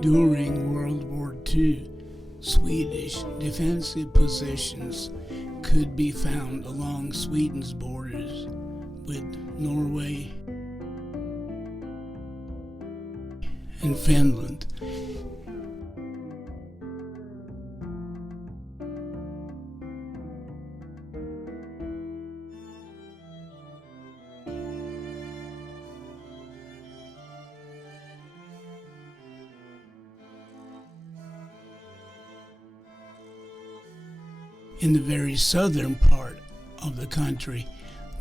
During World War II, Swedish defensive positions could be found along Sweden's borders with Norway and Finland. In the very southern part of the country,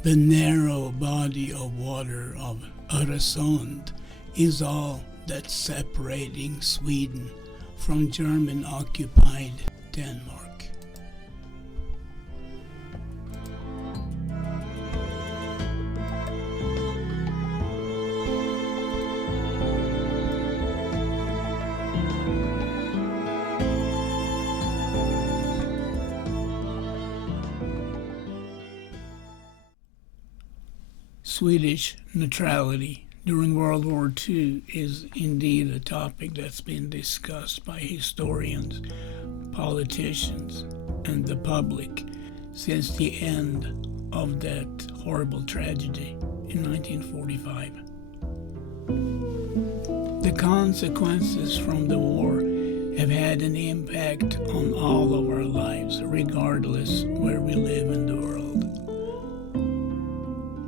the narrow body of water of Oxelösund is all that's separating Sweden from German-occupied Denmark. Swedish neutrality during World War II is indeed a topic that's been discussed by historians, politicians, and the public since the end of that horrible tragedy in 1945. The consequences from the war have had an impact on all of our lives, regardless where we live in the world.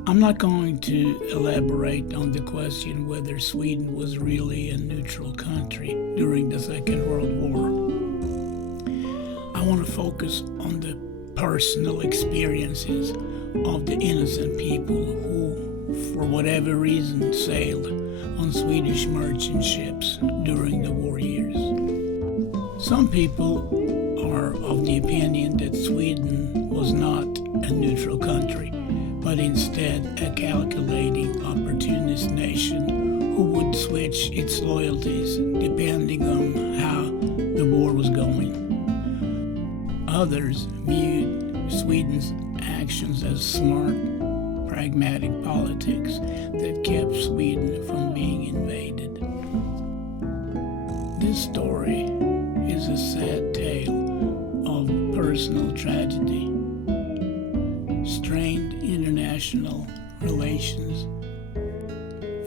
I'm not going to elaborate on the question whether Sweden was really a neutral country during the Second World War. I want to focus on the personal experiences of the innocent people who, for whatever reason, sailed on Swedish merchant ships during the war years. Some people are of the opinion that Sweden was not a neutral country, but instead a calculating, opportunist nation who would switch its loyalties depending on how the war was going. Others viewed Sweden's actions as smart, pragmatic politics that kept Sweden from being invaded. This story is a sad tale of personal tragedy, strained international relations,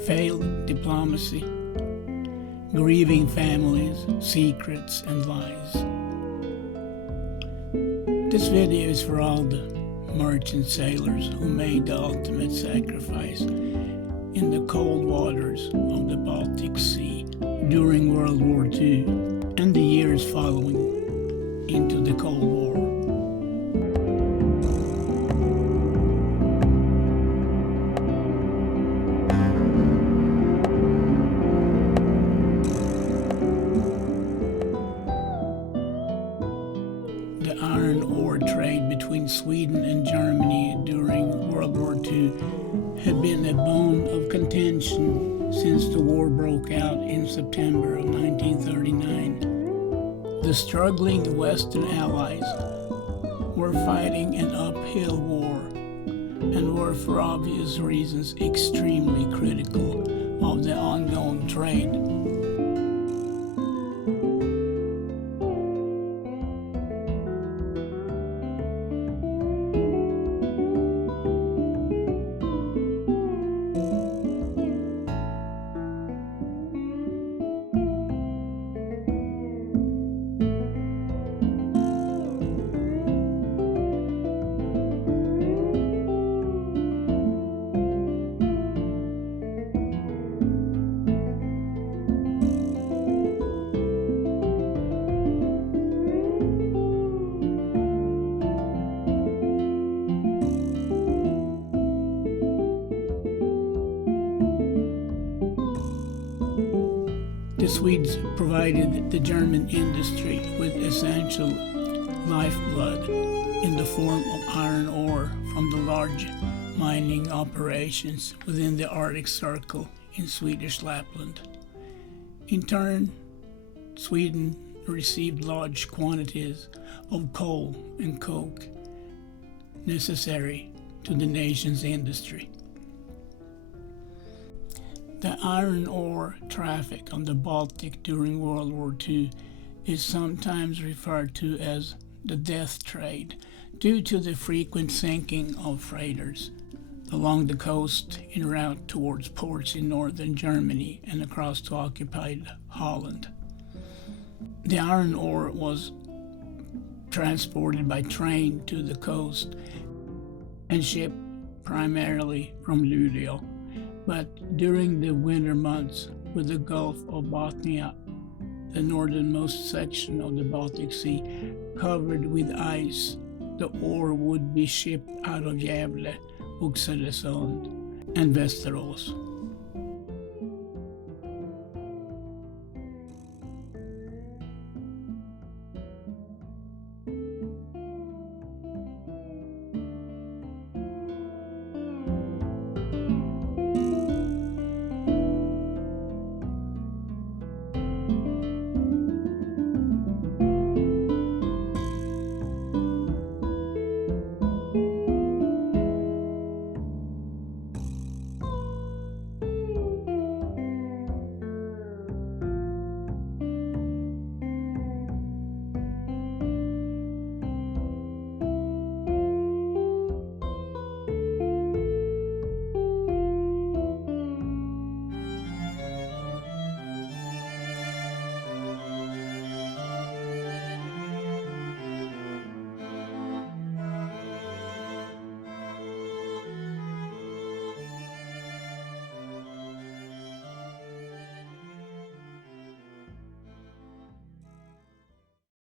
failed diplomacy, grieving families, secrets, and lies. This video is for all the merchant sailors who made the ultimate sacrifice in the cold waters of the Baltic Sea during World War II and the years following into the Cold War. The iron ore trade between Sweden and Germany during World War II had been a bone of contention since the war broke out in September of 1939. The struggling Western Allies were fighting an uphill war and were, for obvious reasons, extremely critical of the ongoing trade. The Swedes provided the German industry with essential lifeblood in the form of iron ore from the large mining operations within the Arctic Circle in Swedish Lapland. In turn, Sweden received large quantities of coal and coke necessary to the nation's industry. The iron ore traffic on the Baltic during World War II is sometimes referred to as the death trade due to the frequent sinking of freighters along the coast en route towards ports in northern Germany and across to occupied Holland. The iron ore was transported by train to the coast and shipped primarily from Luleå. But during the winter months, with the Gulf of Bothnia, the northernmost section of the Baltic Sea, covered with ice, the ore would be shipped out of Gävle, Oxelösund, and Västerås.